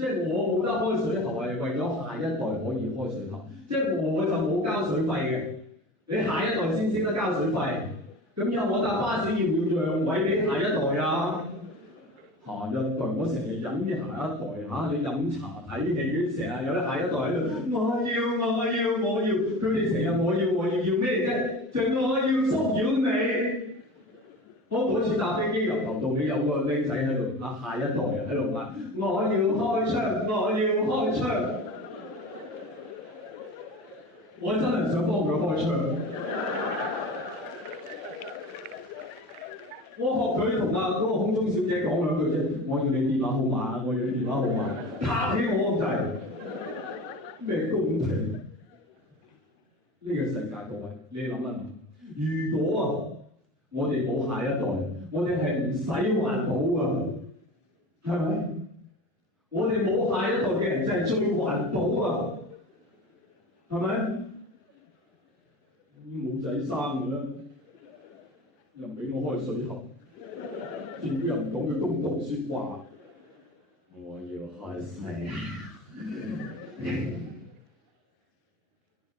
即係我冇得開水喉係為咗下一代可以開水喉，即係我就冇交水費嘅，你下一代先識得交水費。咁以後我搭巴士要唔要讓位俾下一代啊？下一代我成日飲啲下一代嚇，你飲茶睇戲嗰啲成日有啲下一代喺度，我要，佢哋成日我要咩啫？就我要騷擾你。我嗰次搭飛機由頭到尾有個僆仔喺度下一代喺度嗌，我要開窗，我真係想幫佢開窗。我學佢同嗰個空中小姐講兩句啫，我要你電話號碼，嚇起我咁滯。咩公平？呢個世界各位，你諗一諗，如果我哋冇下一代，我哋係唔使環保㗎，係咪？我哋冇下一代嘅人真係最環保㗎，係咪？冇仔生㗎啦，又唔俾我開水喉，政府又唔講佢公道説話，我要開水啊！